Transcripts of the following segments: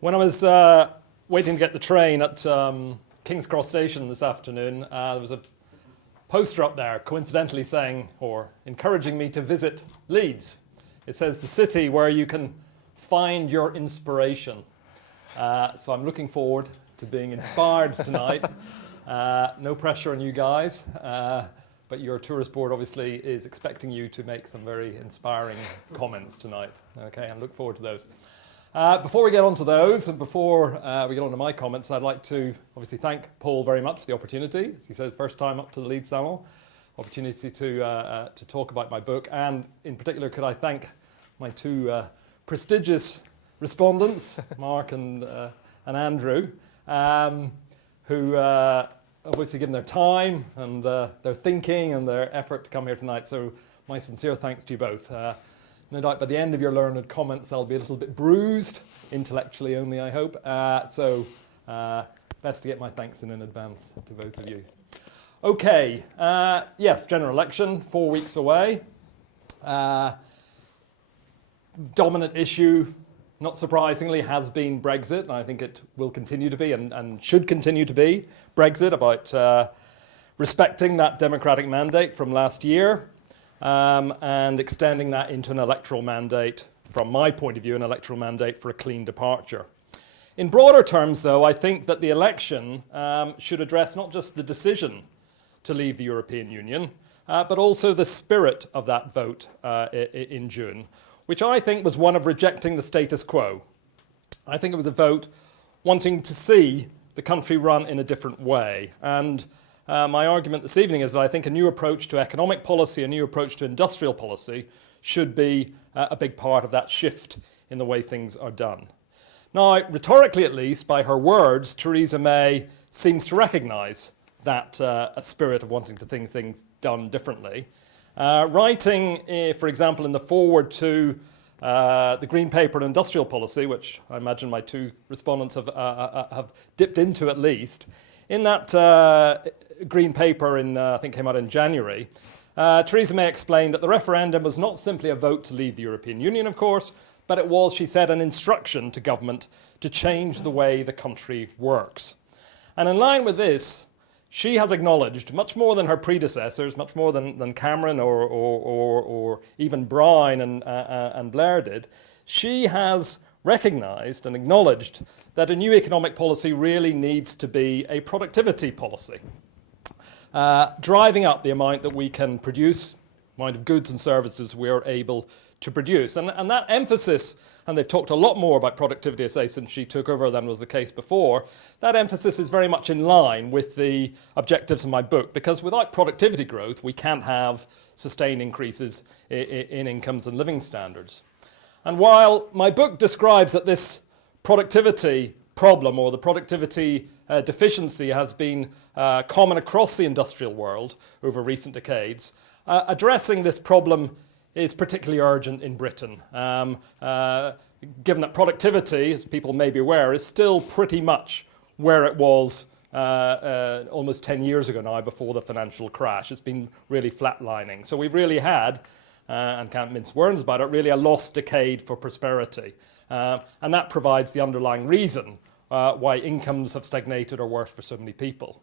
When I was waiting to get the train at King's Cross Station this afternoon, there was a poster up there coincidentally saying, or encouraging me to visit Leeds. It says the city where you can find your inspiration. So I'm looking forward to being inspired tonight. No pressure on you guys, but your tourist board obviously is expecting you to make some very inspiring comments tonight. Okay, I look forward to those. Before we get on to those, and before we get on to my comments, I'd like to obviously thank Paul very much for the opportunity. As he said, first time up to the Leeds Salon, opportunity to talk about my book, and in particular, could I thank my two prestigious respondents, Mark and Andrew, who obviously given their time and their thinking and their effort to come here tonight. So my sincere thanks to you both. No doubt by the end of your learned comments, I'll be a little bit bruised, intellectually only, I hope. So best to get my thanks in advance to both of you. Okay, yes, general election, 4 weeks away. Dominant issue, not surprisingly, has been Brexit. I think it will continue to be and should continue to be Brexit, about respecting that democratic mandate from last year. And extending that into an electoral mandate, from my point of view, an electoral mandate for a clean departure. In broader terms, though, I think that the election should address not just the decision to leave the European Union, but also the spirit of that vote in June, which I think was one of rejecting the status quo. I think it was a vote wanting to see the country run in a different way. And my argument this evening is that I think a new approach to economic policy, a new approach to industrial policy, should be a big part of that shift in the way things are done. Now, rhetorically at least, by her words, Theresa May seems to recognise that a spirit of wanting to think things done differently. Writing, for example, in the foreword to the Green Paper on Industrial Policy, which I imagine my two respondents have dipped into at least, in that Green Paper, I think came out in January, Theresa May explained that the referendum was not simply a vote to leave the European Union, of course, but it was, she said, an instruction to government to change the way the country works. And in line with this, she has acknowledged, much more than her predecessors, much more than Cameron or even Brown and Blair did, she has recognised and acknowledged that a new economic policy really needs to be a productivity policy, driving up the amount that we can produce, amount of goods and services we are able to produce. And that emphasis, and they've talked a lot more about productivity, I say, since she took over than was the case before, that emphasis is very much in line with the objectives of my book, because without productivity growth, we can't have sustained increases in incomes and living standards. And while my book describes that this productivity problem or the productivity deficiency has been common across the industrial world over recent decades, addressing this problem is particularly urgent in Britain, given that productivity, as people may be aware, is still pretty much where it was almost 10 years ago now, before the financial crash. It's been really flatlining. So we've really had, and can't mince words about it, really a lost decade for prosperity. And that provides the underlying reason why incomes have stagnated or worse for so many people.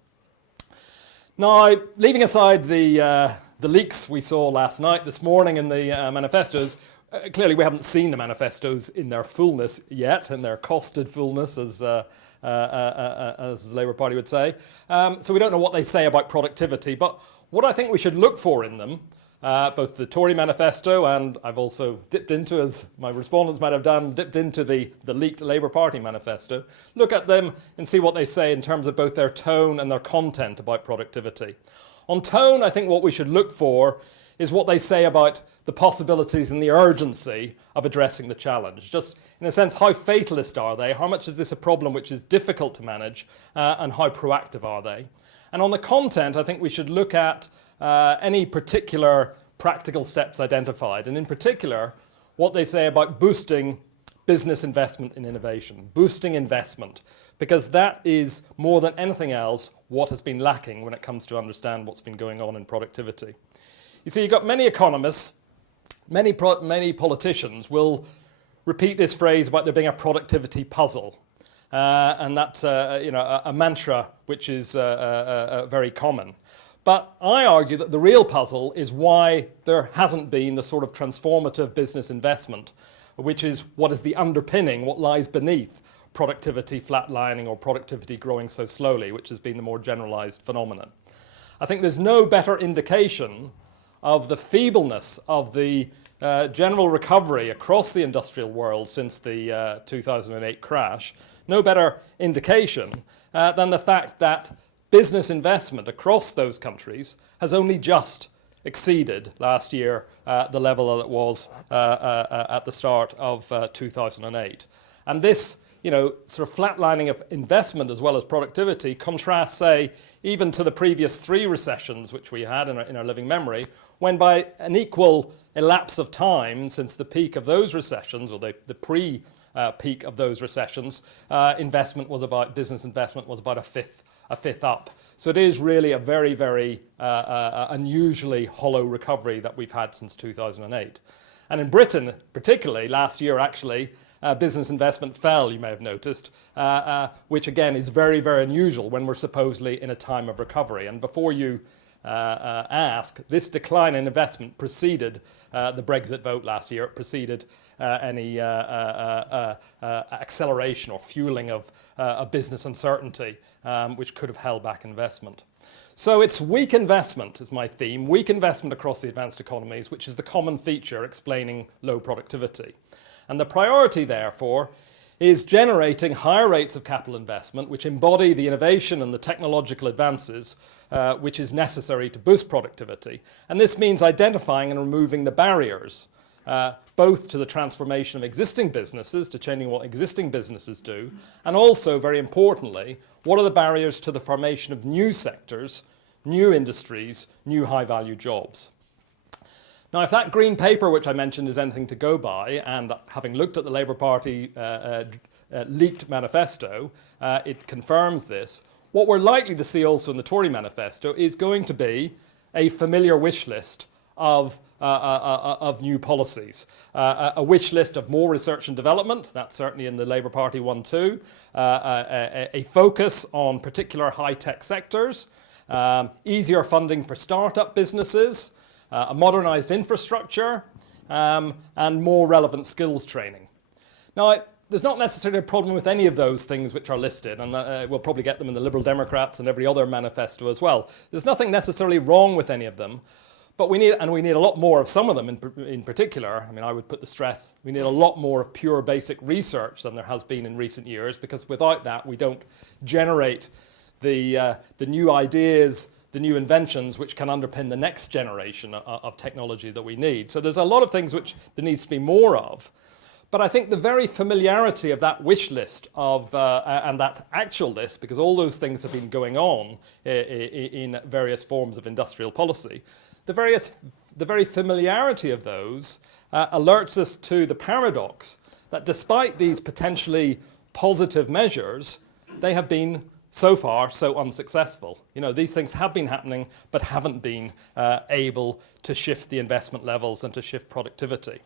Now, leaving aside the leaks we saw last night, this morning in the manifestos, clearly we haven't seen the manifestos in their fullness yet, in their costed fullness, as the Labour Party would say. So we don't know what they say about productivity, but what I think we should look for in them, both the Tory manifesto, and I've also dipped into, as my respondents might have done, dipped into the leaked Labour Party manifesto, look at them and see what they say in terms of both their tone and their content about productivity. On tone, I think what we should look for is what they say about the possibilities and the urgency of addressing the challenge. Just in a sense, how fatalist are they? How much is this a problem which is difficult to manage? And how proactive are they? And on the content, I think we should look at any particular practical steps identified, and in particular, what they say about boosting business investment in innovation, boosting investment, because that is more than anything else what has been lacking when it comes to understand what's been going on in productivity. You see, you've got many economists, many politicians will repeat this phrase about there being a productivity puzzle. And that's a mantra which is very common. But I argue that the real puzzle is why there hasn't been the sort of transformative business investment, which is what is the underpinning, what lies beneath productivity flatlining or productivity growing so slowly, which has been the more generalized phenomenon. I think there's no better indication of the feebleness of the general recovery across the industrial world since the 2008 crash, no better indication than the fact that business investment across those countries has only just exceeded last year the level that it was at the start of 2008. And this sort of flatlining of investment as well as productivity contrasts, say, even to the previous 3 recessions which we had in our living memory, when by an equal elapse of time since the peak of those recessions, or the pre-peak of those recessions, business investment was about a fifth up. So it is really a very, very unusually hollow recovery that we've had since 2008. And in Britain, particularly last year actually, business investment fell, you may have noticed, which again is very, very unusual when we're supposedly in a time of recovery. And before you ask, this decline in investment preceded the Brexit vote last year. It preceded any acceleration or fueling of business uncertainty, which could have held back investment. So it's weak investment is my theme, weak investment across the advanced economies, which is the common feature explaining low productivity. And the priority, therefore, is generating higher rates of capital investment, which embody the innovation and the technological advances which is necessary to boost productivity. And this means identifying and removing the barriers, both to the transformation of existing businesses, to changing what existing businesses do, and also, very importantly, what are the barriers to the formation of new sectors, new industries, new high-value jobs. Now, if that green paper which I mentioned is anything to go by, and having looked at the Labour Party leaked manifesto, it confirms this, what we're likely to see also in the Tory manifesto is going to be a familiar wish list of new policies. A wish list of more research and development, that's certainly in the Labour Party one too, a focus on particular high-tech sectors, easier funding for start-up businesses, a modernised infrastructure, and more relevant skills training. Now, there's not necessarily a problem with any of those things which are listed, and we'll probably get them in the Liberal Democrats and every other manifesto as well. There's nothing necessarily wrong with any of them, but we need a lot more of some of them in particular. I mean, I would put the stress, we need a lot more of pure basic research than there has been in recent years, because without that we don't generate the new ideas, the new inventions which can underpin the next generation of technology that we need. So there's a lot of things which there needs to be more of. But I think the very familiarity of that wish list and that actual list, because all those things have been going on in various forms of industrial policy, the very familiarity of those alerts us to the paradox that despite these potentially positive measures, they have been so far so unsuccessful. These things have been happening but haven't been able to shift the investment levels and to shift productivity.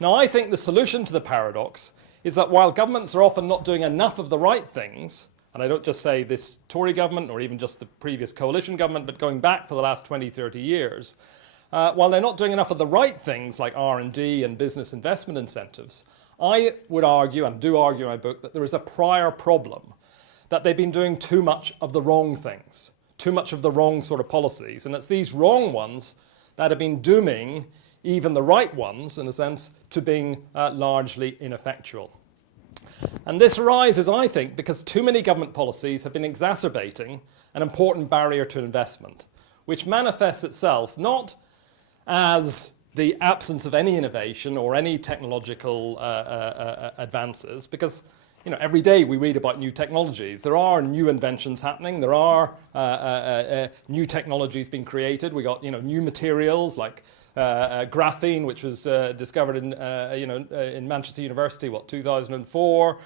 Now, I think the solution to the paradox is that while governments are often not doing enough of the right things, and I don't just say this Tory government or even just the previous coalition government, but going back for the last 20, 30 years, while they're not doing enough of the right things like R&D and business investment incentives, I would argue, and do argue in my book, that there is a prior problem, that they've been doing too much of the wrong things, too much of the wrong sort of policies, and it's these wrong ones that have been dooming even the right ones, in a sense, to being largely ineffectual. And this arises, I think, because too many government policies have been exacerbating an important barrier to investment, which manifests itself not as the absence of any innovation or any technological advances, because every day we read about new technologies. There are new inventions happening. There are new technologies being created. We got new materials like graphene, which was discovered in Manchester University, 2004.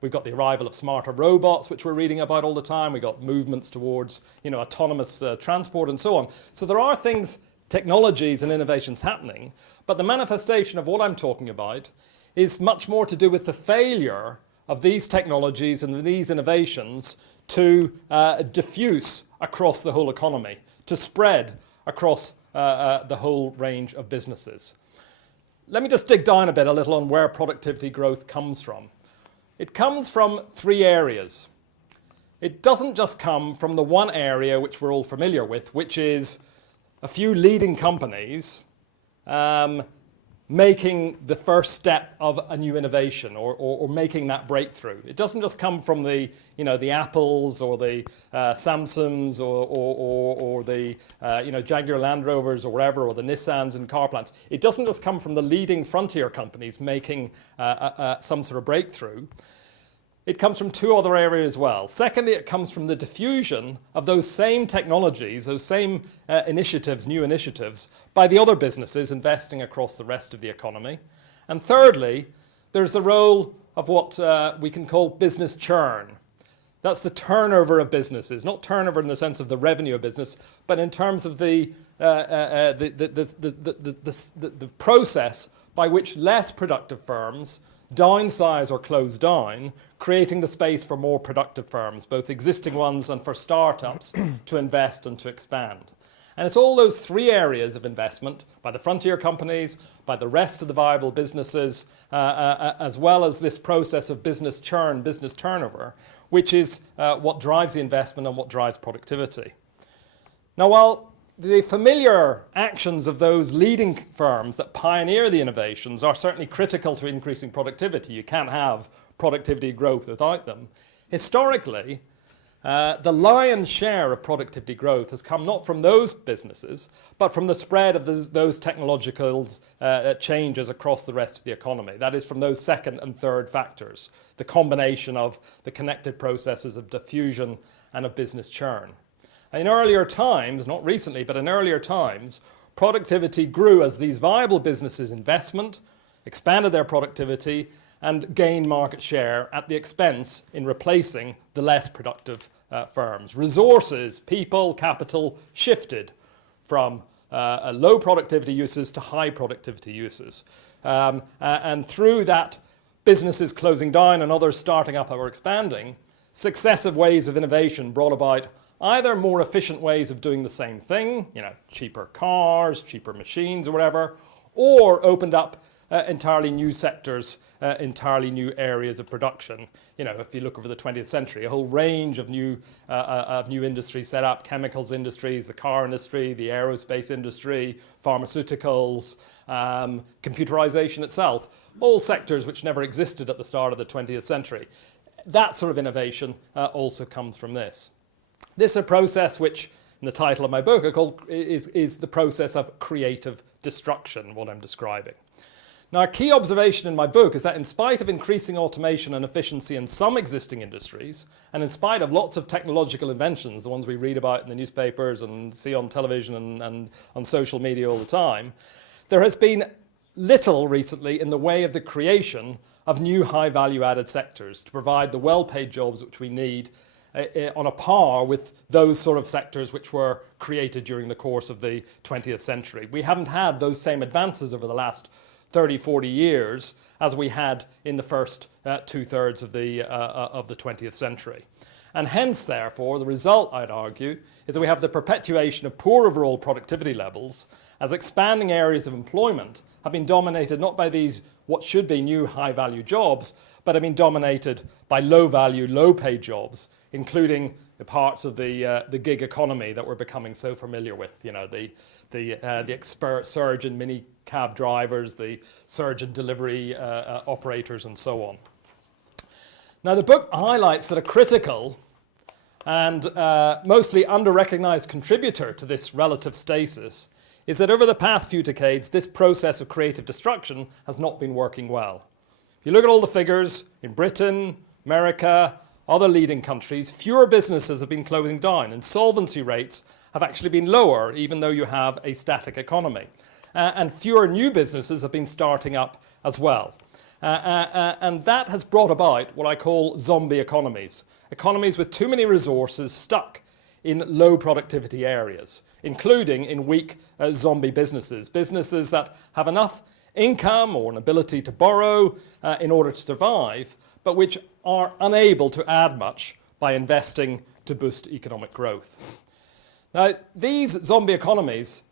We've got the arrival of smarter robots, which we're reading about all the time. We got movements towards autonomous transport and so on. So there are things, technologies and innovations happening, but the manifestation of what I'm talking about is much more to do with the failure of these technologies and these innovations to diffuse across the whole economy, to spread across the whole range of businesses. Let me just dig down a little on where productivity growth comes from. It comes from three areas. It doesn't just come from the one area which we're all familiar with, which is a few leading companies making the first step of a new innovation or making that breakthrough. It doesn't just come from the Apples or the Samsungs or the Jaguar Land Rovers or wherever, or the Nissans and car plants. It doesn't just come from the leading frontier companies making some sort of breakthrough. It comes from two other areas as well. Secondly, it comes from the diffusion of those same technologies, those same initiatives, new initiatives, by the other businesses investing across the rest of the economy. And thirdly, there's the role of what we can call business churn. That's the turnover of businesses, not turnover in the sense of the revenue of business, but in terms of the process by which less productive firms downsize or close down, creating the space for more productive firms, both existing ones and for startups to invest and to expand. And it's all those three areas of investment by the frontier companies, by the rest of the viable businesses, as well as this process of business churn, business turnover, which is what drives the investment and what drives productivity. Now, while the familiar actions of those leading firms that pioneer the innovations are certainly critical to increasing productivity, you can't have productivity growth without them. Historically, the lion's share of productivity growth has come not from those businesses, but from the spread of those technological changes across the rest of the economy. That is, from those second and third factors, the combination of the connected processes of diffusion and of business churn. In earlier times, not recently, but in earlier times, productivity grew as these viable businesses expanded their productivity and gained market share at the expense in replacing the less productive firms. Resources, people, capital shifted from low productivity uses to high productivity uses. And through that, businesses closing down and others starting up or expanding, successive waves of innovation brought about either more efficient ways of doing the same thing, cheaper cars, cheaper machines or whatever, or opened up entirely new sectors, entirely new areas of production. If you look over the 20th century, a whole range of new industries set up: chemicals industries, the car industry, the aerospace industry, pharmaceuticals, computerization itself, all sectors which never existed at the start of the 20th century. That sort of innovation also comes from this. This is a process which, in the title of my book, is the process of creative destruction, what I'm describing. Now, a key observation in my book is that in spite of increasing automation and efficiency in some existing industries, and in spite of lots of technological inventions, the ones we read about in the newspapers and see on television and on social media all the time, there has been little recently in the way of the creation of new high value added sectors to provide the well-paid jobs which we need on a par with those sort of sectors which were created during the course of the 20th century. We haven't had those same advances over the last 30, 40 years as we had in the first two-thirds of the 20th century. And hence, therefore, the result, I'd argue, is that we have the perpetuation of poor overall productivity levels as expanding areas of employment have been dominated not by these what should be new high-value jobs, but have been dominated by low-value, low-paid jobs, including the parts of the gig economy that we're becoming so familiar with. The expert surge in mini cab drivers, the surge in delivery operators, and so on. Now, the book highlights that a critical and mostly under-recognized contributor to this relative stasis is that over the past few decades, this process of creative destruction has not been working well. If you look at all the figures in Britain, America, other leading countries, fewer businesses have been closing down. Insolvency rates have actually been lower, even though you have a static economy. And fewer new businesses have been starting up as well. And that has brought about what I call zombie economies. Economies with too many resources stuck in low productivity areas, including in weak zombie businesses. Businesses that have enough income or an ability to borrow in order to survive, but which are unable to add much by investing to boost economic growth. Now, these zombie economies,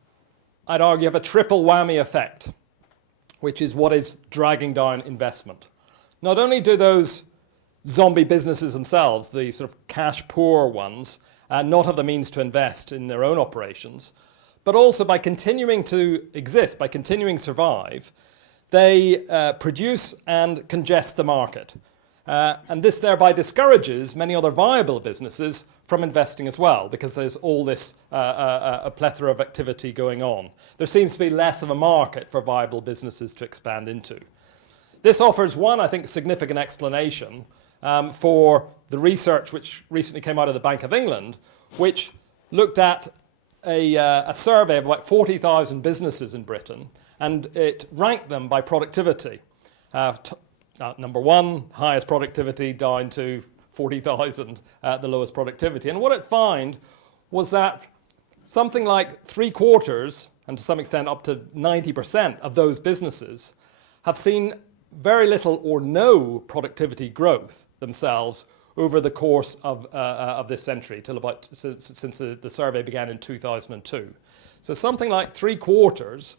I'd argue, have a triple whammy effect, which is what is dragging down investment. Not only do those zombie businesses themselves, the sort of cash-poor ones, not have the means to invest in their own operations, but also by continuing to exist, by continuing to survive, they produce and congest the market. And this thereby discourages many other viable businesses from investing as well, because there's all this a plethora of activity going on. There seems to be less of a market for viable businesses to expand into. This offers one, I think, significant explanation for the research which recently came out of the Bank of England, which looked at a survey of about 40,000 businesses in Britain, and it ranked them by productivity. Number one, highest productivity, down to 40,000, the lowest productivity. And what it found was that something like 3/4, and to some extent up to 90% of those businesses have seen very little or no productivity growth themselves over the course of this century, till about since the survey began in 2002. So something like 3/4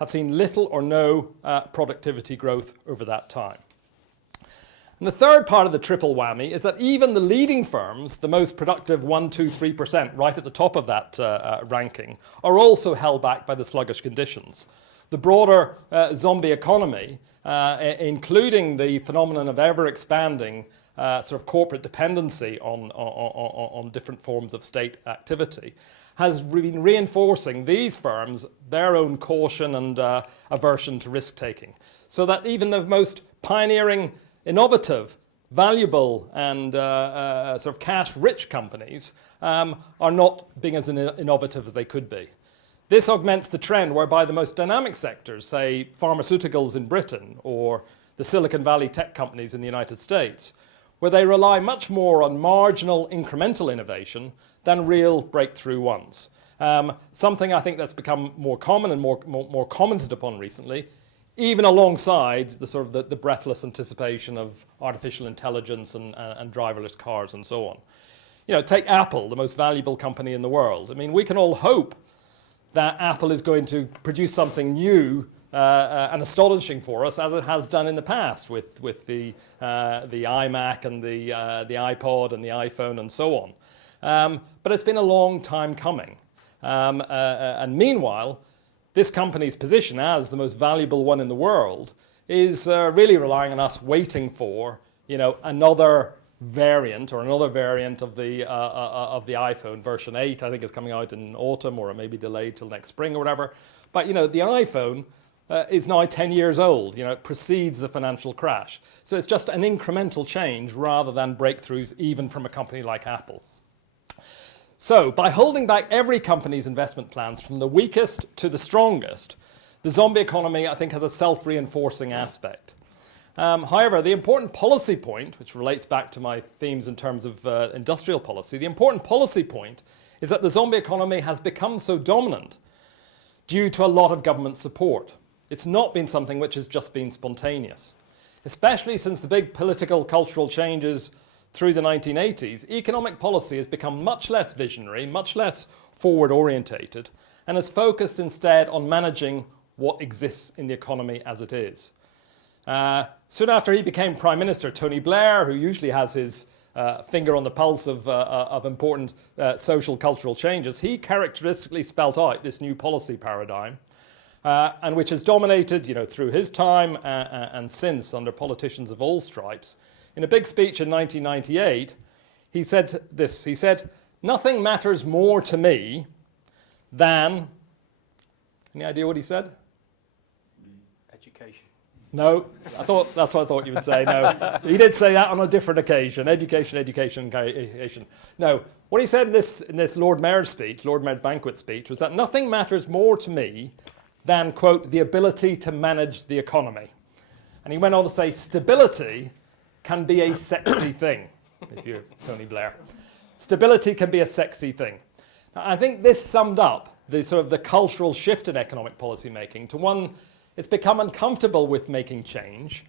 have seen little or no productivity growth over that time. And the third part of the triple whammy is that even the leading firms, the most productive 1%, 2%, 3%, right at the top of that ranking, are also held back by the sluggish conditions. The broader zombie economy, including the phenomenon of ever-expanding sort of corporate dependency on different forms of state activity, has been reinforcing these firms, their own caution and aversion to risk-taking. So that even the most pioneering, innovative, valuable and sort of cash-rich companies are not being as innovative as they could be. This augments the trend whereby the most dynamic sectors, say pharmaceuticals in Britain or the Silicon Valley tech companies in the United States, where they rely much more on marginal incremental innovation than real breakthrough ones. Something I think that's become more common and more commented upon recently, even alongside the sort of the breathless anticipation of artificial intelligence and driverless cars and so on. You know, take Apple, the most valuable company in the world. I mean, we can all hope that Apple is going to produce something new and astonishing for us, as it has done in the past with the iMac and the iPod and the iPhone and so on. But it's been a long time coming. And meanwhile, this company's position as the most valuable one in the world is really relying on us waiting for, you know, another variant of the iPhone. Version 8, I think, is coming out in autumn, or it may be delayed till next spring or whatever. But, you know, the iPhone is now 10 years old. You know, it precedes the financial crash. So it's just an incremental change rather than breakthroughs even from a company like Apple. So by holding back every company's investment plans from the weakest to the strongest, the zombie economy, I think, has a self-reinforcing aspect. However, the important policy point, which relates back to my themes in terms of industrial policy, the important policy point is that the zombie economy has become so dominant due to a lot of government support. It's not been something which has just been spontaneous. Especially since the big political, cultural changes through the 1980s, economic policy has become much less visionary, much less forward-orientated, and has focused instead on managing what exists in the economy as it is. Soon after he became Prime Minister, Tony Blair, who usually has his finger on the pulse of important social, cultural changes, he characteristically spelt out this new policy paradigm, and which has dominated, you know, through his time and since under politicians of all stripes. In a big speech in 1998, he said this. He said, "Nothing matters more to me than..." Any idea what he said? Education. No, that's what I thought you would say. No, he did say that on a different occasion. Education. No, what he said in this Lord Mayor's speech, Lord Mayor Banquet speech, was that nothing matters more to me than, quote, the ability to manage the economy. And he went on to say, stability can be a sexy thing, if you're Tony Blair. Stability can be a sexy thing. Now, I think this summed up the sort of the cultural shift in economic policy making to one It's become uncomfortable with making change,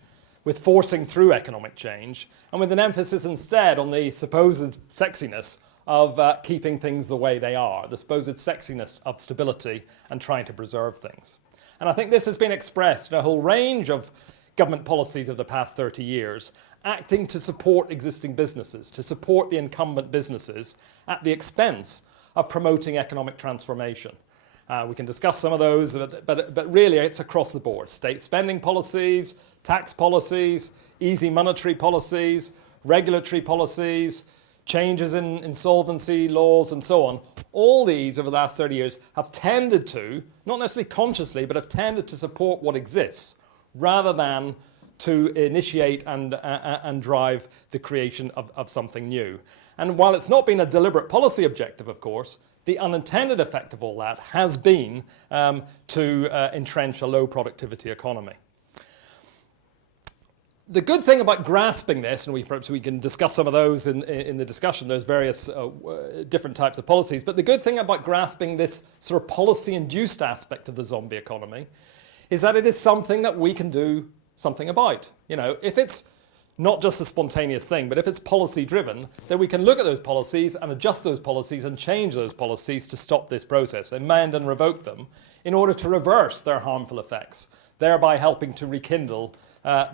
with forcing through economic change, and with an emphasis instead on the supposed sexiness of keeping things the way they are, the supposed sexiness of stability and trying to preserve things. And I think this has been expressed in a whole range of government policies of the past 30 years, acting to support existing businesses, to support the incumbent businesses at the expense of promoting economic transformation. We can discuss some of those, but really it's across the board. State spending policies, tax policies, easy monetary policies, regulatory policies, changes in insolvency laws and so on. All these over the last 30 years have tended to, not necessarily consciously, but have tended to support what exists rather than to initiate and drive the creation of something new. And while it's not been a deliberate policy objective, of course, the unintended effect of all that has been to entrench a low productivity economy. The good thing about grasping this, and perhaps we can discuss some of those in the discussion, there's various different types of policies, but the good thing about grasping this sort of policy-induced aspect of the zombie economy is that it is something that we can do something about. You know, if it's not just a spontaneous thing, but if it's policy-driven, then we can look at those policies and adjust those policies and change those policies to stop this process, amend and revoke them in order to reverse their harmful effects, thereby helping to rekindle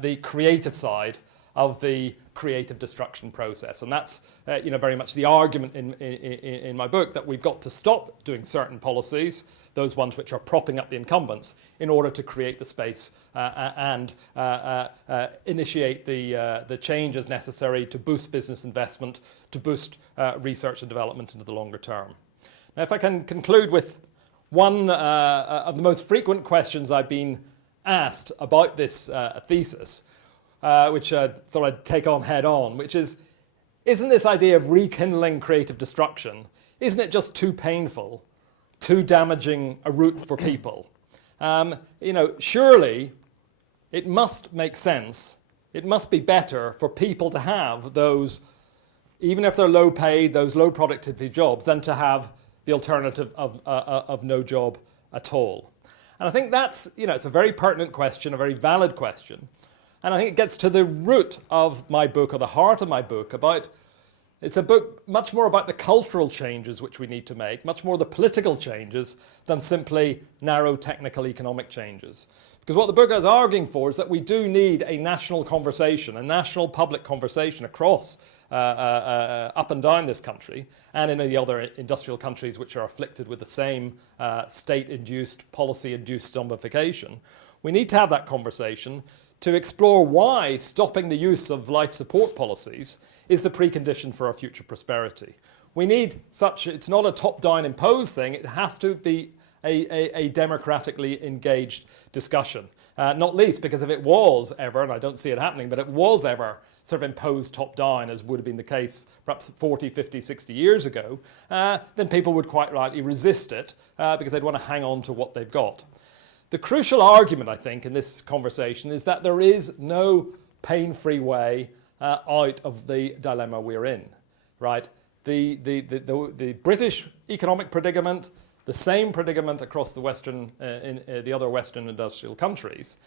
the creative side of the creative destruction process. And that's very much the argument in my book, that we've got to stop doing certain policies, those ones which are propping up the incumbents, in order to create the space and initiate the changes necessary to boost business investment, to boost research and development into the longer term. Now, if I can conclude with one of the most frequent questions I've been asked about this thesis, which I thought I'd take on head on, which is, isn't this idea of rekindling creative destruction, isn't it just too painful, too damaging a route for people? Surely it must make sense, it must be better for people to have those, even if they're low paid, those low productivity jobs, than to have the alternative of no job at all. And I think that's, it's a very pertinent question, a very valid question. And I think it gets to the root of my book, or the heart of my book, it's a book much more about the cultural changes which we need to make, much more the political changes than simply narrow technical economic changes. Because what the book is arguing for is that we do need a national conversation, a national public conversation across up and down this country and in the other industrial countries which are afflicted with the same state-induced, policy-induced zombification. We need to have that conversation to explore why stopping the use of life support policies is the precondition for our future prosperity. We need it's not a top-down imposed thing, it has to be a democratically engaged discussion. Not least because if it was ever, and I don't see it happening, but it was ever sort of imposed top-down, as would have been the case perhaps 40, 50, 60 years ago, then people would quite rightly resist it because they'd want to hang on to what they've got. The crucial argument, I think, in this conversation is that there is no pain-free way out of the dilemma we're in, right? The British economic predicament, the same predicament across the the other Western industrial countries,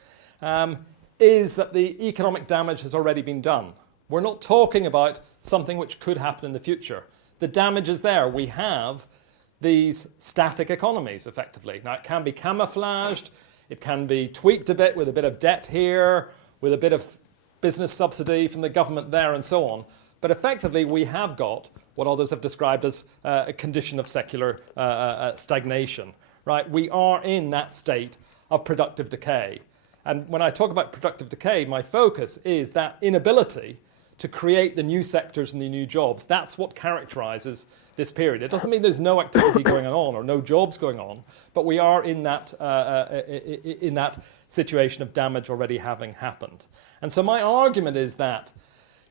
is that the economic damage has already been done. We're not talking about something which could happen in the future. The damage is there. We have these static economies, effectively. Now, it can be camouflaged, it can be tweaked a bit with a bit of debt here, with a bit of business subsidy from the government there, and so on. But effectively, we have got what others have described as a condition of secular stagnation, right? We are in that state of productive decay. And when I talk about productive decay, my focus is that inability to create the new sectors and the new jobs. That's what characterizes this period. It doesn't mean there's no activity going on or no jobs going on, but we are in that situation of damage already having happened. And so my argument is that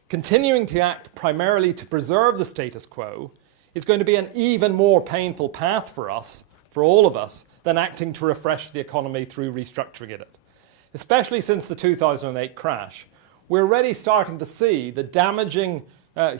continuing to act primarily to preserve the status quo is going to be an even more painful path for us, for all of us, than acting to refresh the economy through restructuring it. Especially since the 2008 crash, we're already starting to see the damaging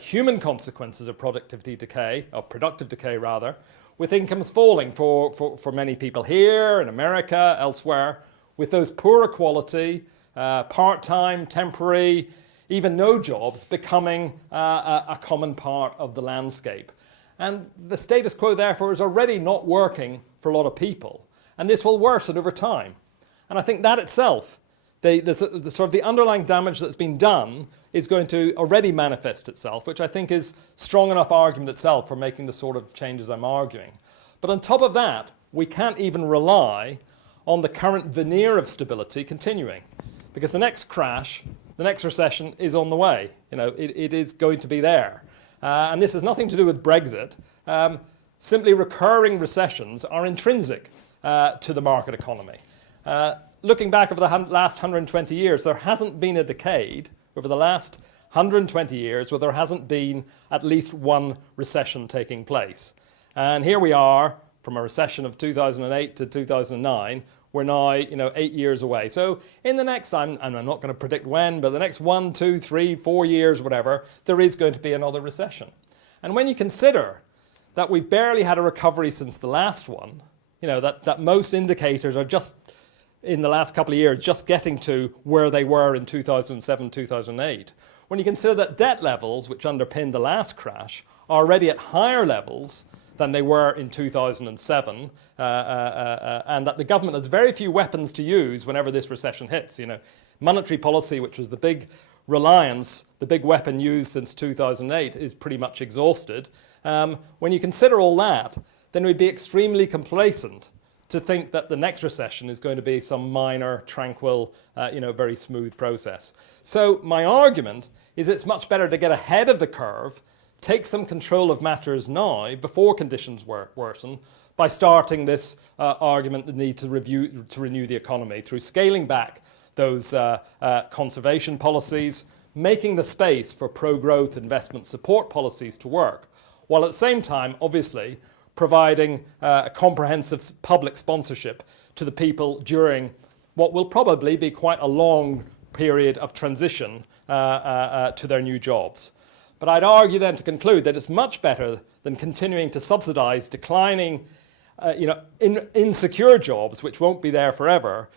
human consequences of productivity decay, or productive decay rather, with incomes falling for many people here, in America, elsewhere, with those poorer quality, part-time, temporary, even no jobs becoming a common part of the landscape. And the status quo, therefore, is already not working for a lot of people. And this will worsen over time. And I think that itself, the sort of the underlying damage that's been done is going to already manifest itself, which I think is strong enough argument itself for making the sort of changes I'm arguing. But on top of that, we can't even rely on the current veneer of stability continuing, because the next crash, the next recession is on the way. It is going to be there. And this has nothing to do with Brexit. Simply recurring recessions are intrinsic to the market economy. Looking back over the last 120 years, there hasn't been a decade over the last 120 years where there hasn't been at least one recession taking place. And here we are, from a recession of 2008 to 2009, we're now 8 years away. So in the next time, and I'm not going to predict when, but the next 1, 2, 3, 4 years, whatever, there is going to be another recession. And when you consider that we've barely had a recovery since the last one, that most indicators are just, in the last couple of years, just getting to where they were in 2007, 2008. When you consider that debt levels, which underpinned the last crash, are already at higher levels than they were in 2007, and that the government has very few weapons to use whenever this recession hits. Monetary policy, which was the big reliance, the big weapon used since 2008, is pretty much exhausted. When you consider all that, then we'd be extremely complacent to think that the next recession is going to be some minor, tranquil, very smooth process. So my argument is it's much better to get ahead of the curve, take some control of matters now before conditions worsen, by starting this argument, the need to renew the economy through scaling back those conservation policies, making the space for pro-growth investment support policies to work, while at the same time, obviously, providing a comprehensive public sponsorship to the people during what will probably be quite a long period of transition to their new jobs. But I'd argue then to conclude that it's much better than continuing to subsidise declining, insecure jobs, which won't be there forever.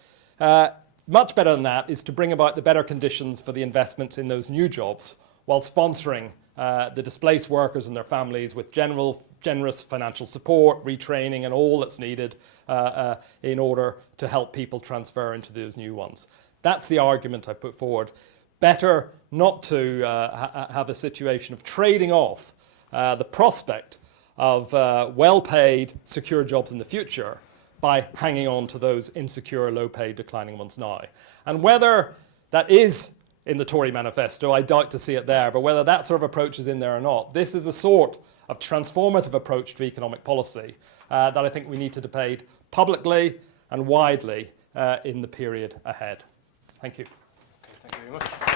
Much better than that is to bring about the better conditions for the investment in those new jobs, while sponsoring the displaced workers and their families with generous financial support, retraining, and all that's needed in order to help people transfer into those new ones. That's the argument I put forward. Better not to have a situation of trading off the prospect of well-paid, secure jobs in the future by hanging on to those insecure, low-paid, declining ones now. And whether that is in the Tory manifesto, I doubt to see it there, but whether that sort of approach is in there or not, this is a sort of transformative approach to economic policy that I think we need to debate publicly and widely in the period ahead. Thank you. Okay, thank you very much.